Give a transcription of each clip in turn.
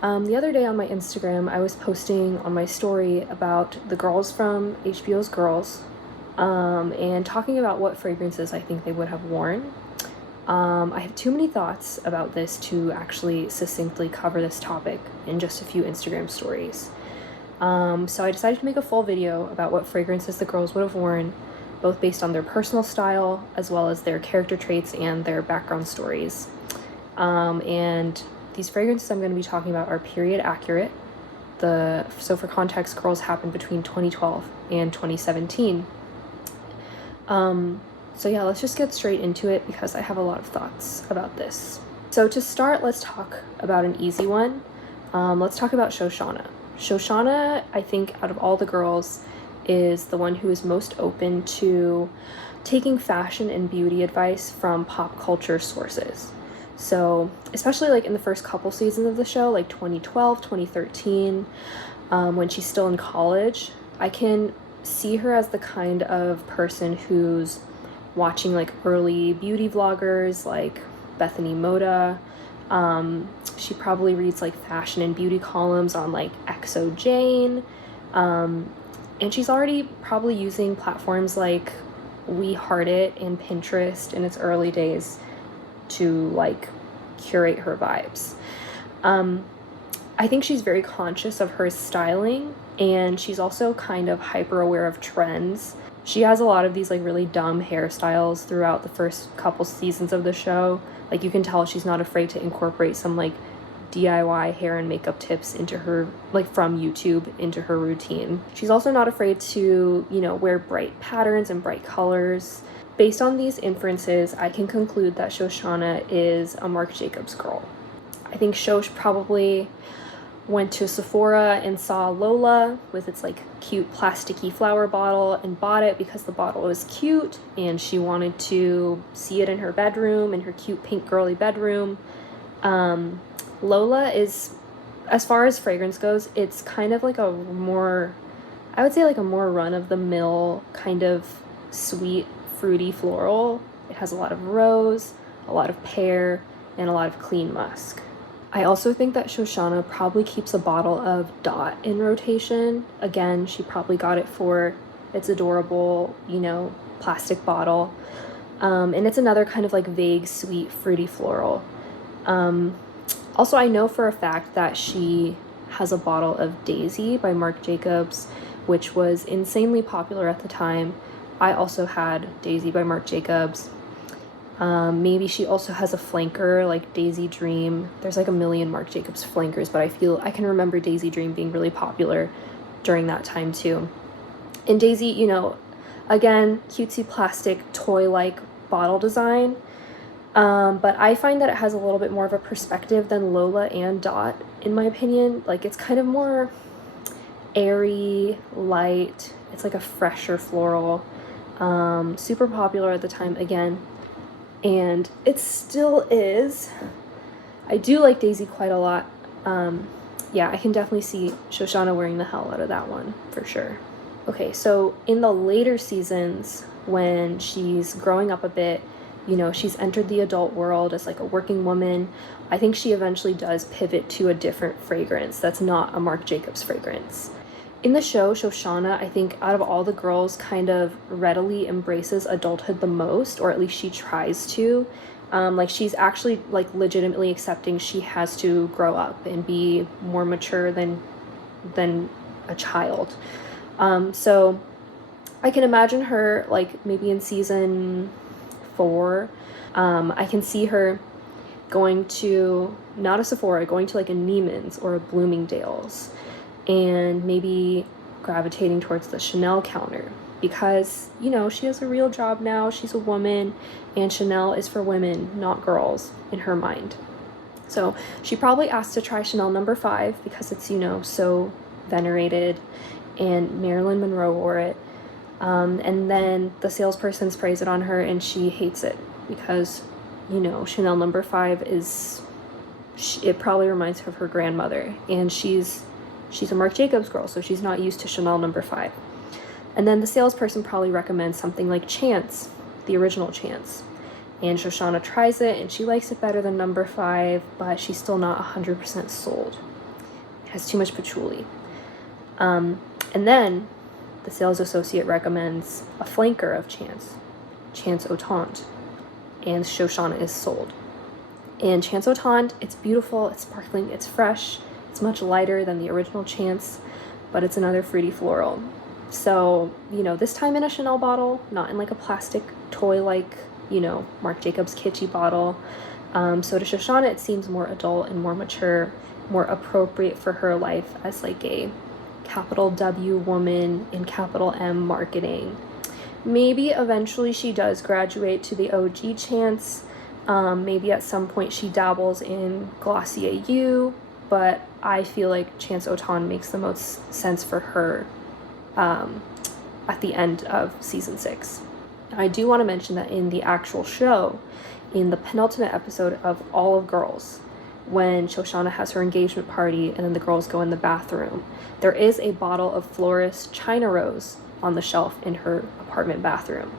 The other day on my Instagram, I was posting on my story about the girls from HBO's Girls, and talking about what fragrances I think they would have worn. I have too many thoughts about this to actually succinctly cover this topic in just a few Instagram stories. So I decided to make a full video about what fragrances the girls would have worn, both based on their personal style, as well as their character traits and their background stories. And these fragrances I'm going to be talking about are period accurate. So for context, Girls happened between 2012 and 2017. So yeah, let's just get straight into it because I have a lot of thoughts about this. So to start, let's talk about an easy one. Let's talk about Shoshanna. Shoshanna, I think out of all the girls, is the one who is most open to taking fashion and beauty advice from pop culture sources. So especially like in the first couple seasons of the show, like 2012, 2013, when she's still in college, I can see her as the kind of person who's watching like early beauty vloggers like Bethany Moda. She probably reads like fashion and beauty columns on like XO Jane. And she's already probably using platforms like We Heart It and Pinterest in its early days to like curate her vibes. I think she's very conscious of her styling, and she's also kind of hyper aware of trends. She has a lot of these like really dumb hairstyles throughout the first couple seasons of the show. Like you can tell she's not afraid to incorporate some like DIY hair and makeup tips into her, like from YouTube, into her routine. She's also not afraid to, wear bright patterns and bright colors. Based on these inferences, I can conclude that Shoshanna is a Marc Jacobs girl. I think Shosh probably went to Sephora and saw Lola with its like cute plasticky flower bottle and bought it because the bottle was cute and she wanted to see it in her bedroom, in her cute pink girly bedroom. Lola is, as far as fragrance goes, it's kind of like I would say like a more run-of-the-mill kind of sweet, fruity floral. It has a lot of rose, a lot of pear, and a lot of clean musk. I also think that Shoshanna probably keeps a bottle of Dot in rotation. Again, she probably got it for its adorable, plastic bottle. And it's another kind of like vague, sweet, fruity floral. Also, I know for a fact that she has a bottle of Daisy by Marc Jacobs, which was insanely popular at the time. I also had Daisy by Marc Jacobs. Maybe she also has a flanker like Daisy Dream. There's like a million Marc Jacobs flankers, but I can remember Daisy Dream being really popular during that time too. And Daisy, again, cutesy plastic toy-like bottle design. But I find that it has a little bit more of a perspective than Lola and Dot, in my opinion. Like it's kind of more airy, light. It's like a fresher floral. Super popular at the time again. And it still is. I do like Daisy quite a lot. Yeah, I can definitely see Shoshanna wearing the hell out of that one, for sure. Okay, so in the later seasons, when she's growing up a bit, she's entered the adult world as like a working woman, I think she eventually does pivot to a different fragrance that's not a Marc Jacobs fragrance. In the show, Shoshanna, I think out of all the girls, kind of readily embraces adulthood the most, or at least she tries to. Like she's actually like legitimately accepting she has to grow up and be more mature than a child. So I can imagine her like maybe in season 4, I can see her going to not a Sephora, going to like a Neiman's or a Bloomingdale's, and maybe gravitating towards the Chanel counter because, she has a real job now. She's a woman, and Chanel is for women, not girls, in her mind. So she probably asked to try Chanel No. 5 because it's, so venerated, and Marilyn Monroe wore it. And then the salesperson sprays it on her and she hates it because, Chanel No. 5 it probably reminds her of her grandmother, and she's a Marc Jacobs girl, so she's not used to Chanel No. 5. And then the salesperson probably recommends something like Chance, the original Chance. And Shoshanna tries it and she likes it better than No. 5, but she's still not 100% sold. It has too much patchouli. And then the sales associate recommends a flanker of Chance Autant, and Shoshanna is sold. And Chance Autant, it's beautiful, it's sparkling, it's fresh, it's much lighter than the original Chance, but it's another fruity floral. So, you know, this time in a Chanel bottle, not in like a plastic toy like, you know, Marc Jacobs kitschy bottle. So to Shoshana, it seems more adult and more mature, more appropriate for her life as like a capital W woman in capital M marketing. Maybe eventually she does graduate to the OG Chance. Maybe at some point she dabbles in Glossier U, but I feel like Chance Autant makes the most sense for her at the end of season 6. I do want to mention that in the actual show, in the penultimate episode of All of Girls, when Shoshana has her engagement party and then the girls go in the bathroom, there is a bottle of Florist China Rose on the shelf in her apartment bathroom.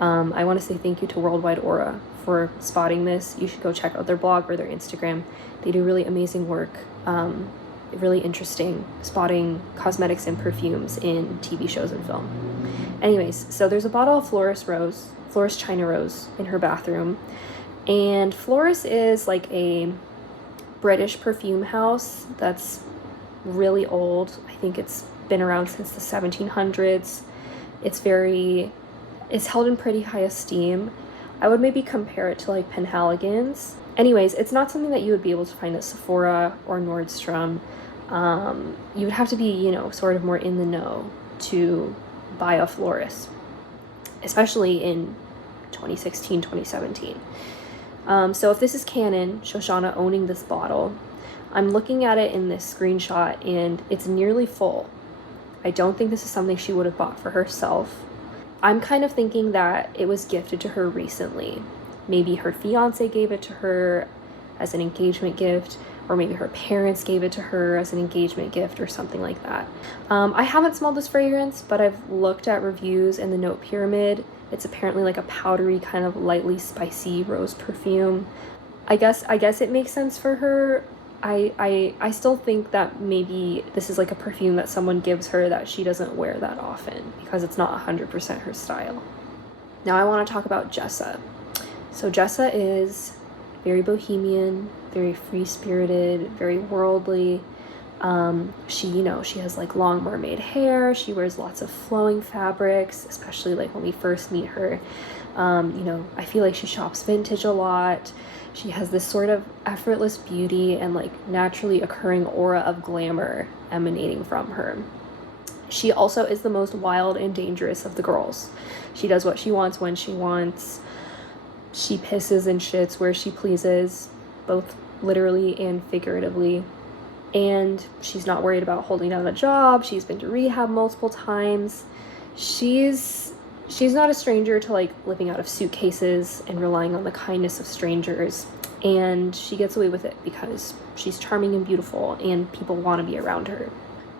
I want to say thank you to Worldwide Aura for spotting this. You should go check out their blog or their Instagram. They do really amazing work, really interesting, spotting cosmetics and perfumes in TV shows and film. Anyways, so there's a bottle of Florist China Rose in her bathroom, and Florist is like a British perfume house that's really old. I think it's been around since the 1700s. It's held in pretty high esteem. I would maybe compare it to like Penhaligon's. Anyways, it's not something that you would be able to find at Sephora or Nordstrom. You would have to be, you know, sort of more in the know to buy a Florist, especially in 2016, 2017. So if this is canon, Shoshana owning this bottle, I'm looking at it in this screenshot and it's nearly full. I don't think this is something she would have bought for herself. I'm kind of thinking that it was gifted to her recently. Maybe her fiance gave it to her as an engagement gift, or maybe her parents gave it to her as an engagement gift or something like that. I haven't smelled this fragrance, but I've looked at reviews in the note pyramid. It's apparently like a powdery, kind of lightly spicy rose perfume. I guess it makes sense for her. I still think that maybe this is like a perfume that someone gives her that she doesn't wear that often because it's not 100% her style. Now I want to talk about Jessa. So Jessa is very bohemian, very free-spirited, very worldly. She has like long mermaid hair. She wears lots of flowing fabrics, especially like when we first meet her. I feel like she shops vintage a lot. She has this sort of effortless beauty and like naturally occurring aura of glamour emanating from her. She also is the most wild and dangerous of the girls. She does what she wants when she wants. She pisses and shits where she pleases, both literally and figuratively. And she's not worried about holding down a job. She's been to rehab multiple times. She's not a stranger to like living out of suitcases and relying on the kindness of strangers. And she gets away with it because she's charming and beautiful and people want to be around her.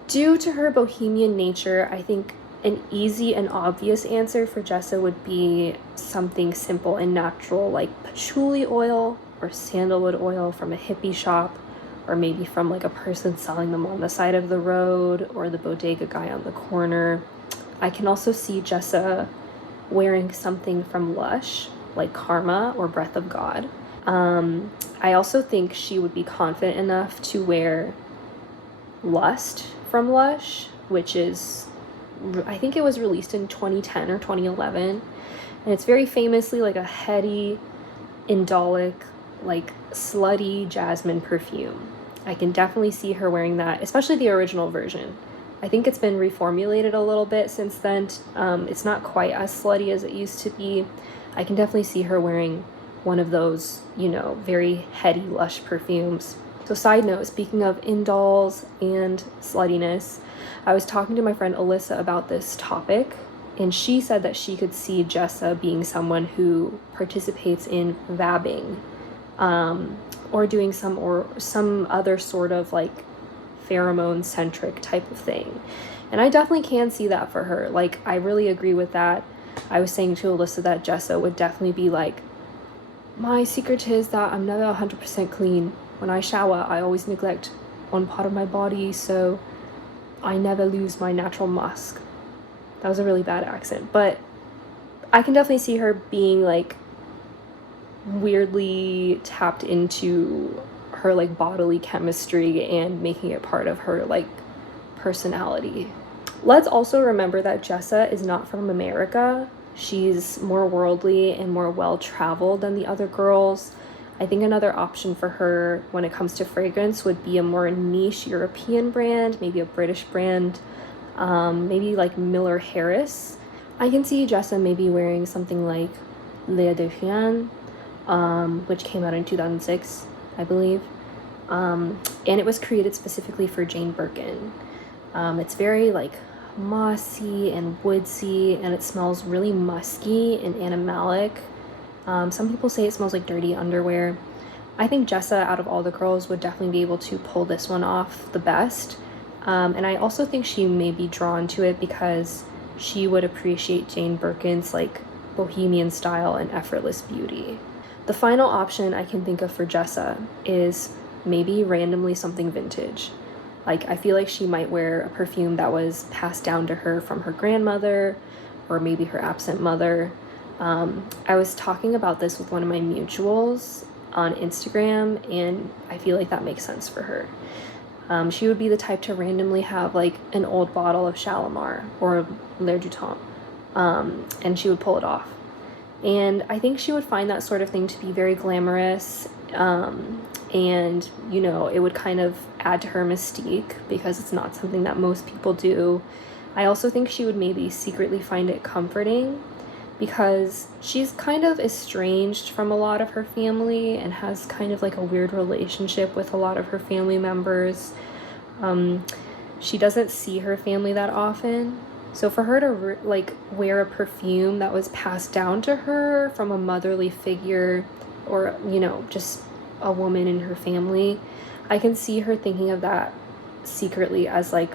Due to her bohemian nature, I think an easy and obvious answer for Jessa would be something simple and natural like patchouli oil or sandalwood oil from a hippie shop, or maybe from like a person selling them on the side of the road or the bodega guy on the corner. I can also see Jessa wearing something from Lush, like Karma or Breath of God. I also think she would be confident enough to wear Lust from Lush, which is, I think it was released in 2010 or 2011. And it's very famously like a heady, indolic, like slutty jasmine perfume. I can definitely see her wearing that, especially the original version. I think it's been reformulated a little bit since then. It's not quite as slutty as it used to be. I can definitely see her wearing one of those, very heady, Lush perfumes. So side note, speaking of indols and sluttiness, I was talking to my friend Alyssa about this topic, and she said that she could see Jessa being someone who participates in vabbing, or doing some other sort of like pheromone-centric type of thing. And I definitely can see that for her. Like, I really agree with that. I was saying to Alyssa that Jessa would definitely be like, my secret is that I'm never 100% clean. When I shower, I always neglect one part of my body, so I never lose my natural musk. That was a really bad accent, but I can definitely see her being like weirdly tapped into her like bodily chemistry and making it part of her like personality. Let's also remember that Jessa is not from America. She's more worldly and more well-traveled than the other girls. I think another option for her when it comes to fragrance would be a more niche European brand, maybe a British brand, maybe like Miller Harris. I can see Jessa maybe wearing something like Le Défiant, which came out in 2006, I believe. And it was created specifically for Jane Birkin. It's very like mossy and woodsy, and it smells really musky and animalic. Some people say it smells like dirty underwear. I think Jessa, out of all the girls, would definitely be able to pull this one off the best. And I also think she may be drawn to it because she would appreciate Jane Birkin's like bohemian style and effortless beauty. The final option I can think of for Jessa is maybe randomly something vintage. Like, I feel like she might wear a perfume that was passed down to her from her grandmother or maybe her absent mother. I was talking about this with one of my mutuals on Instagram, and I feel like that makes sense for her. She would be the type to randomly have like an old bottle of Shalimar or L'air du Temps, and she would pull it off. And I think she would find that sort of thing to be very glamorous, and, you know, it would kind of add to her mystique because it's not something that most people do. I also think she would maybe secretly find it comforting because she's kind of estranged from a lot of her family and has kind of like a weird relationship with a lot of her family members. She doesn't see her family that often. So for her to like wear a perfume that was passed down to her from a motherly figure or, you know, just a woman in her family, I can see her thinking of that secretly as like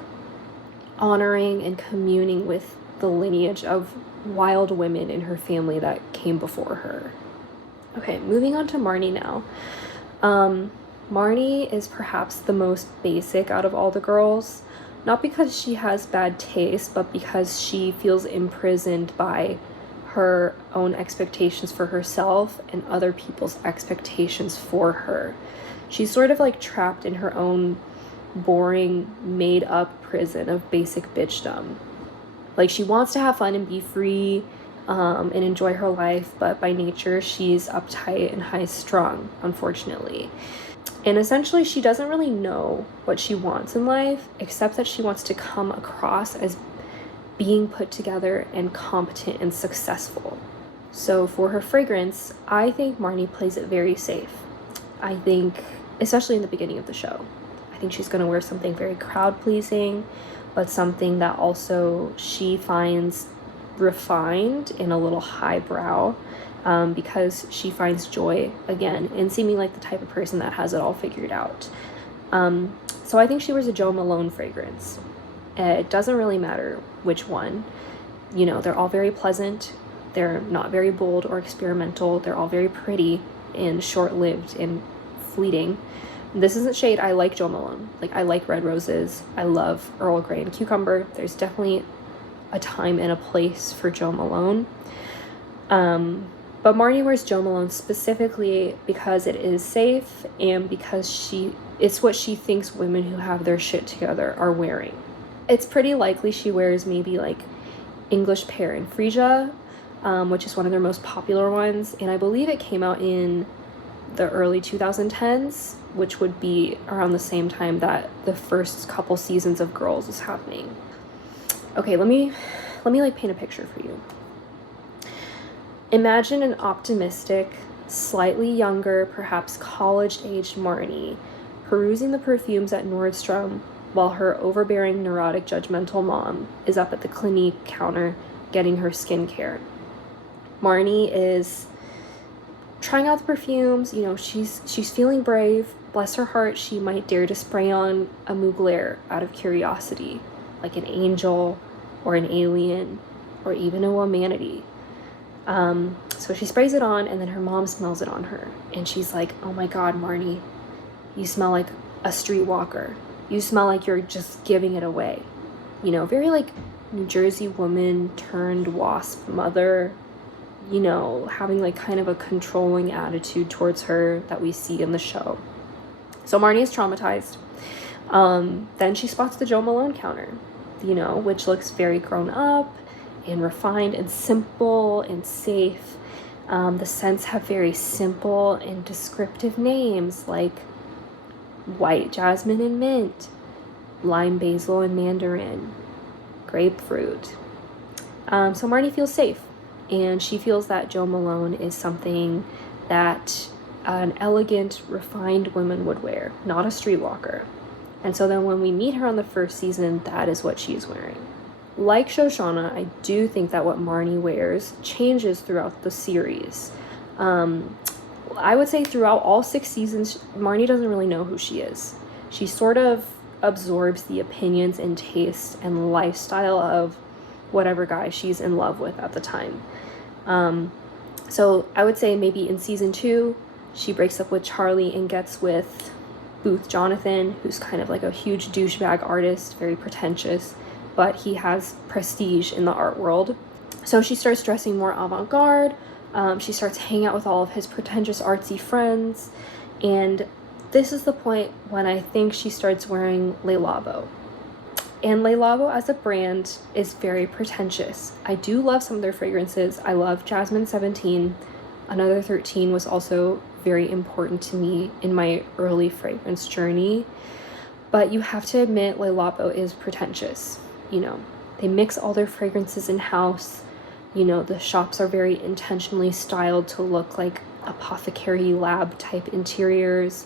honoring and communing with the lineage of wild women in her family that came before her. Okay, moving on to Marnie now. Marnie is perhaps the most basic out of all the girls, not because she has bad taste, but because she feels imprisoned by her own expectations for herself and other people's expectations for her. She's sort of like trapped in her own boring, made-up prison of basic bitchdom. Like, she wants to have fun and be free, and enjoy her life, but by nature she's uptight and high-strung, unfortunately. And essentially she doesn't really know what she wants in life, except that she wants to come across as being put together and competent and successful. So for her fragrance, I think Marnie plays it very safe. I think, especially in the beginning of the show, I think she's going to wear something very crowd-pleasing, but something that also she finds refined and a little highbrow, because she finds joy, again, in seeming like the type of person that has it all figured out. So I think she wears a Jo Malone fragrance. It doesn't really matter which one. You know, they're all very pleasant. They're not very bold or experimental. They're all very pretty and short-lived and fleeting. This isn't shade. I like Jo Malone. Like, I like red roses. I love Earl Grey and cucumber. There's definitely a time and a place for Jo Malone. But Marnie wears Jo Malone specifically because it is safe and because it's what she thinks women who have their shit together are wearing. It's pretty likely she wears maybe like English Pear and Freesia, which is one of their most popular ones. And I believe it came out in the early 2010s, which would be around the same time that the first couple seasons of Girls is happening. Okay, let me like paint a picture for you. Imagine an optimistic, slightly younger, perhaps college-aged Marnie perusing the perfumes at Nordstrom while her overbearing, neurotic, judgmental mom is up at the Clinique counter getting her skincare. Marnie is trying out the perfumes. You know, she's feeling brave. Bless her heart, she might dare to spray on a Mugler out of curiosity, like an angel or an alien or even a womanity. So she sprays it on, and then her mom smells it on her, and she's like, "Oh my God, Marnie, you smell like a streetwalker. You smell like you're just giving it away. You know, very like New Jersey woman turned wasp mother, you know, having like kind of a controlling attitude towards her that we see in the show. So Marnie is traumatized. Then she spots the Jo Malone counter, you know, which looks very grown up and refined and simple and safe. The scents have very simple and descriptive names like white jasmine and mint, lime basil and mandarin, grapefruit. So Marnie feels safe, and she feels that Jo Malone is something that an elegant, refined woman would wear, not a streetwalker. And so then when we meet her on the first season, that is what she's wearing. Like Shoshanna, I do think that what Marnie wears changes throughout the series. I would say throughout all 6 seasons, Marnie doesn't really know who she is. She sort of absorbs the opinions and taste and lifestyle of whatever guy she's in love with at the time. So I would say maybe in season 2, she breaks up with Charlie and gets with Booth Jonathan, who's kind of like a huge douchebag artist, very pretentious, but he has prestige in the art world. So she starts dressing more avant-garde. She starts hanging out with all of his pretentious artsy friends, and this is the point when I think she starts wearing Le Labo. And Le Labo as a brand is very pretentious. I do love some of their fragrances. I love Jasmine 17. Another 13 was also very important to me in my early fragrance journey. But you have to admit, Le Labo is pretentious. You know, they mix all their fragrances in-house. You know, the shops are very intentionally styled to look like apothecary lab type interiors.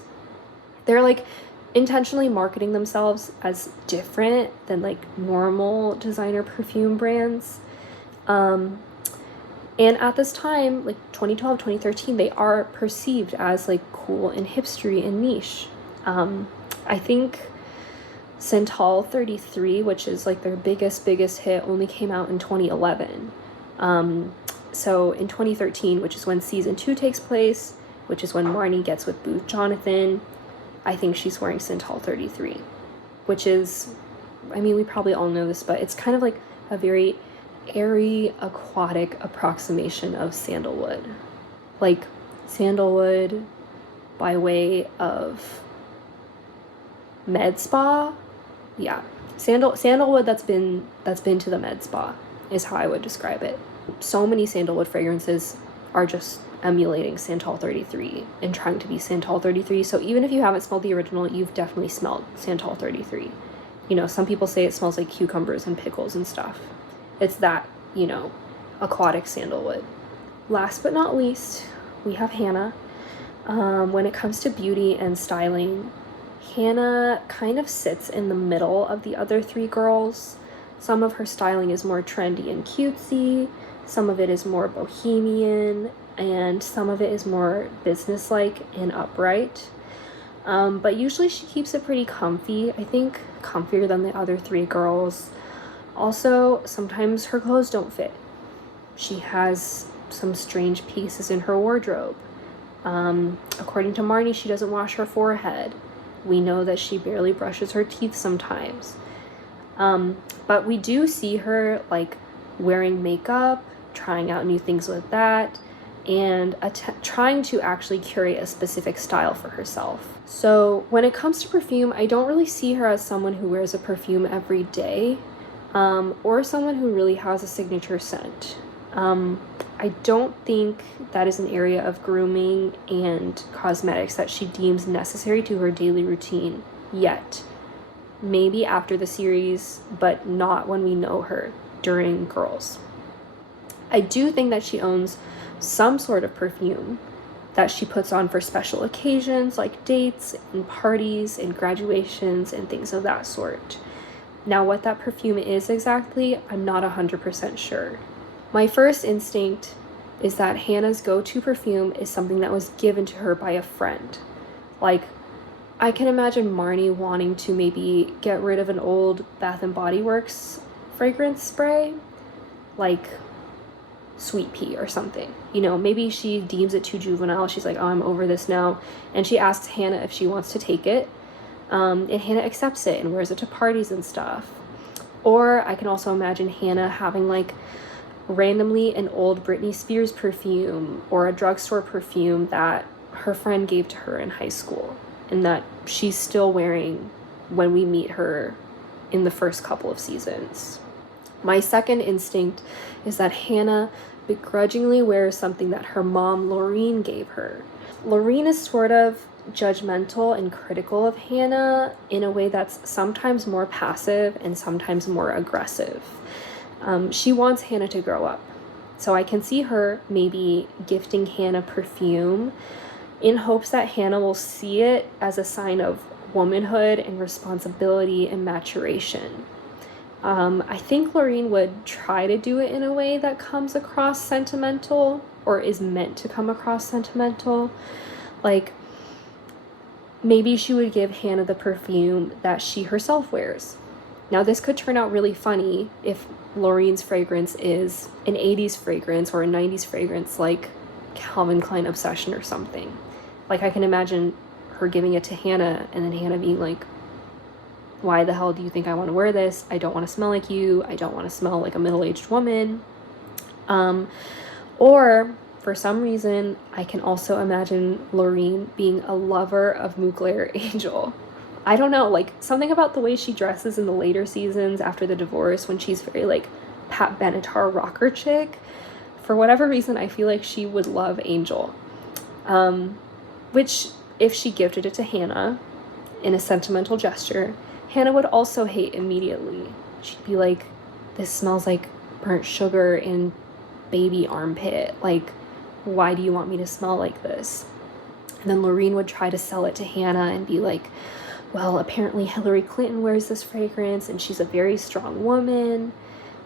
They're like intentionally marketing themselves as different than like normal designer perfume brands. And at this time, like 2012, 2013, they are perceived as like cool and hipstery and niche. I think Santal 33, which is like their biggest hit, only came out in 2011. So in 2013, which is when season 2 takes place, which is when Marnie gets with Booth Jonathan, I think she's wearing Santal 33, which is, I mean, we probably all know this, but it's kind of like a very airy, aquatic approximation of sandalwood. Like sandalwood by way of med spa. Yeah, sandalwood that's been to the med spa is how I would describe it. So many sandalwood fragrances are just emulating Santal 33 and trying to be Santal 33. So even if you haven't smelled the original, you've definitely smelled Santal 33. You know, some people say it smells like cucumbers and pickles and stuff. It's that, you know, aquatic sandalwood. Last but not least, we have Hannah. When it comes to beauty and styling, Hannah kind of sits in the middle of the other 3 girls. Some of her styling is more trendy and cutesy, some of it is more bohemian, and some of it is more businesslike and upright. But usually she keeps it pretty comfy. I think comfier than the other 3 girls. Also, sometimes her clothes don't fit. She has some strange pieces in her wardrobe. According to Marnie, she doesn't wash her forehead. We know that she barely brushes her teeth sometimes. But we do see her like wearing makeup, trying out new things with that, and trying to actually curate a specific style for herself. So when it comes to perfume, I don't really see her as someone who wears a perfume every day, or someone who really has a signature scent. I don't think that is an area of grooming and cosmetics that she deems necessary to her daily routine yet. Maybe after the series, but not when we know her during Girls. I do think that she owns some sort of perfume that she puts on for special occasions like dates and parties and graduations and things of that sort. Now, what that perfume is exactly, I'm not 100% sure. My first instinct is that Hannah's go-to perfume is something that was given to her by a friend. Like, I can imagine Marnie wanting to maybe get rid of an old Bath & Body Works fragrance spray, like Sweet Pea or something. You know, maybe she deems it too juvenile. She's like, oh, I'm over this now. And she asks Hannah if she wants to take it. And Hannah accepts it and wears it to parties and stuff. Or I can also imagine Hannah having like randomly an old Britney Spears perfume or a drugstore perfume that her friend gave to her in high school and that she's still wearing when we meet her in the first couple of seasons. My second instinct is that Hannah begrudgingly wears something that her mom, Laureen, gave her. Laureen is sort of judgmental and critical of Hannah in a way that's sometimes more passive and sometimes more aggressive. She wants Hannah to grow up. So I can see her maybe gifting Hannah perfume in hopes that Hannah will see it as a sign of womanhood and responsibility and maturation. I think Laureen would try to do it in a way that comes across sentimental or is meant to come across sentimental. Like, maybe she would give Hannah the perfume that she herself wears. Now, this could turn out really funny if Laureen's fragrance is an 80s fragrance or a 90s fragrance like Calvin Klein Obsession or something. Like, I can imagine her giving it to Hannah and then Hannah being like, why the hell do you think I want to wear this? I don't want to smell like you. I don't want to smell like a middle-aged woman. Or for some reason, I can also imagine Laureen being a lover of Mugler Angel. I don't know, like something about the way she dresses in the later seasons after the divorce when she's very like Pat Benatar rocker chick. For whatever reason, I feel like she would love Angel. Which, if she gifted it to Hannah in a sentimental gesture, Hannah would also hate immediately. She'd be like, this smells like burnt sugar in baby armpit. Like, why do you want me to smell like this? And then Laureen would try to sell it to Hannah and be like, well, apparently Hillary Clinton wears this fragrance and she's a very strong woman,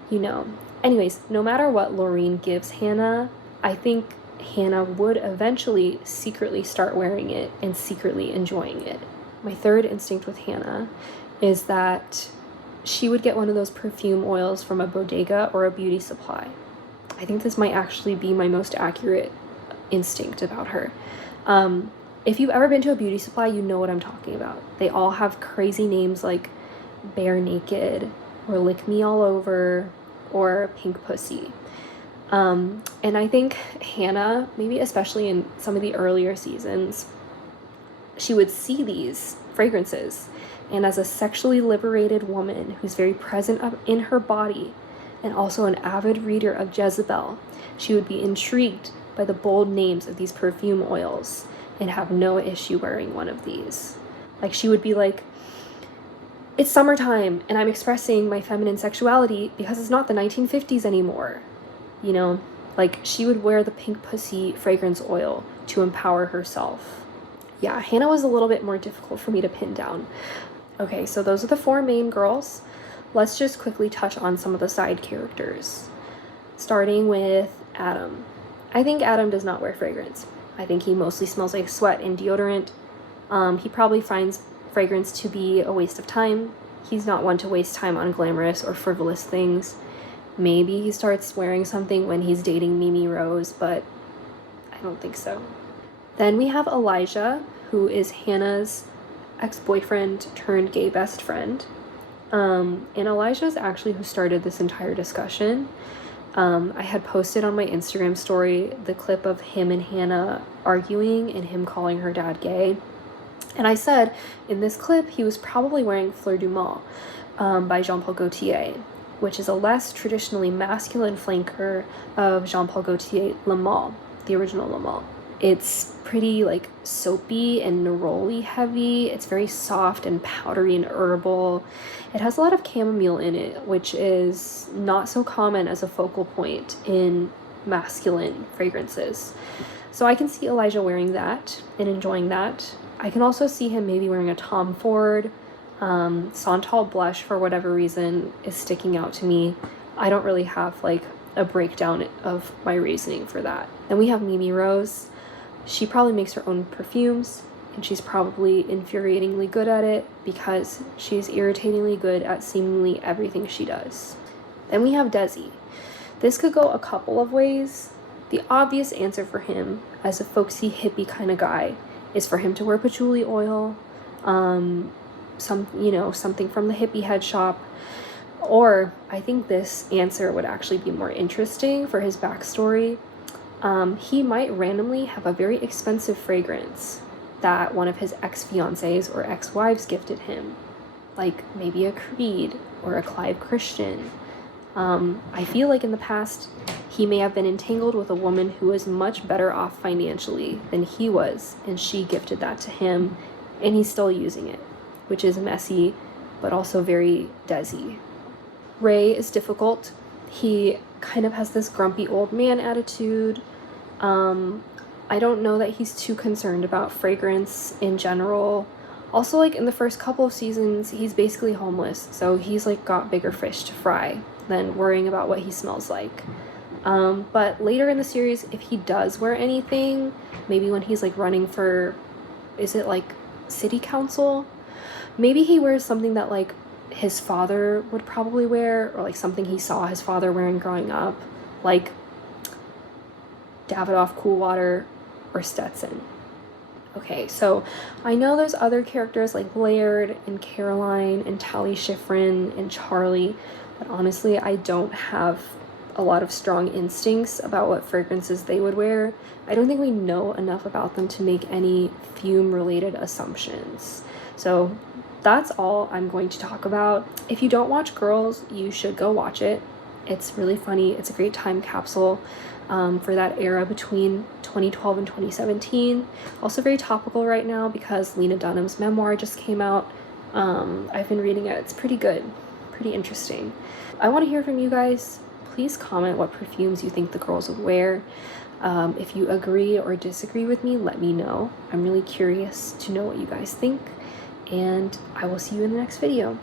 you know. Anyways, no matter what Laureen gives Hannah, I think Hannah would eventually secretly start wearing it and secretly enjoying it. My third instinct with Hannah is that she would get one of those perfume oils from a bodega or a beauty supply. I think this might actually be my most accurate instinct about her. If you've ever been to a beauty supply, you know what I'm talking about. They all have crazy names like Bare Naked or Lick Me All Over or Pink Pussy. And I think Hannah, maybe especially in some of the earlier seasons, she would see these fragrances, and as a sexually liberated woman who's very present in her body and also an avid reader of Jezebel, she would be intrigued by the bold names of these perfume oils and have no issue wearing one of these. Like, she would be like, it's summertime and I'm expressing my feminine sexuality because it's not the 1950s anymore. You know, like she would wear the Pink Pussy fragrance oil to empower herself. Yeah, Hannah was a little bit more difficult for me to pin down. Okay, so those are the four main girls. Let's just quickly touch on some of the side characters. Starting with Adam. I think Adam does not wear fragrance. I think he mostly smells like sweat and deodorant. He probably finds fragrance to be a waste of time. He's not one to waste time on glamorous or frivolous things. Maybe he starts wearing something when he's dating Mimi Rose, but I don't think so. Then we have Elijah, who is Hannah's ex-boyfriend turned gay best friend. And Elijah is actually who started this entire discussion. I had posted on my Instagram story the clip of him and Hannah arguing and him calling her dad gay. And I said, in this clip, he was probably wearing Fleur du Mal by Jean-Paul Gaultier, which is a less traditionally masculine flanker of Jean-Paul Gaultier Le Male, the original Le Male. It's pretty like soapy and neroli heavy. It's very soft and powdery and herbal. It has a lot of chamomile in it, which is not so common as a focal point in masculine fragrances. So I can see Elijah wearing that and enjoying that. I can also see him maybe wearing a Tom Ford. Santal blush, for whatever reason, is sticking out to me. I don't really have like a breakdown of my reasoning for that. Then we have Mimi Rose. She probably makes her own perfumes, and she's probably infuriatingly good at it because she's irritatingly good at seemingly everything she does. Then we have Desi. This could go a couple of ways. The obvious answer for him, as a folksy hippie kind of guy, is for him to wear patchouli oil. something from the hippie head shop. Or I think this answer would actually be more interesting for his backstory. He might randomly have a very expensive fragrance that one of his ex-fiancés or ex-wives gifted him, like maybe a Creed or a Clive Christian. I feel like in the past, he may have been entangled with a woman who was much better off financially than he was, and she gifted that to him, and he's still using it, which is messy, but also very Desi. Ray is difficult. He kind of has this grumpy old man attitude. I don't know that he's too concerned about fragrance in general. Also, like in the first couple of seasons, he's basically homeless, so he's like got bigger fish to fry than worrying about what he smells like. But later in the series, if he does wear anything, maybe when he's like running for, is it like city council? Maybe he wears something that like his father would probably wear, or like something he saw his father wearing growing up, like Davidoff Cool Water or Stetson. Okay, so I know there's other characters like Laird and Caroline and Tally Schifrin and Charlie, but honestly, I don't have a lot of strong instincts about what fragrances they would wear. I don't think we know enough about them to make any fume-related assumptions. So that's all I'm going to talk about. If you don't watch Girls, you should go watch it. It's really funny. It's a great time capsule for that era between 2012 and 2017. Also very topical right now because Lena Dunham's memoir just came out. I've been reading it. It's pretty good, pretty interesting. I want to hear from you guys. Please comment what perfumes you think the girls would wear. If you agree or disagree with me, let me know. I'm really curious to know what you guys think, and I will see you in the next video.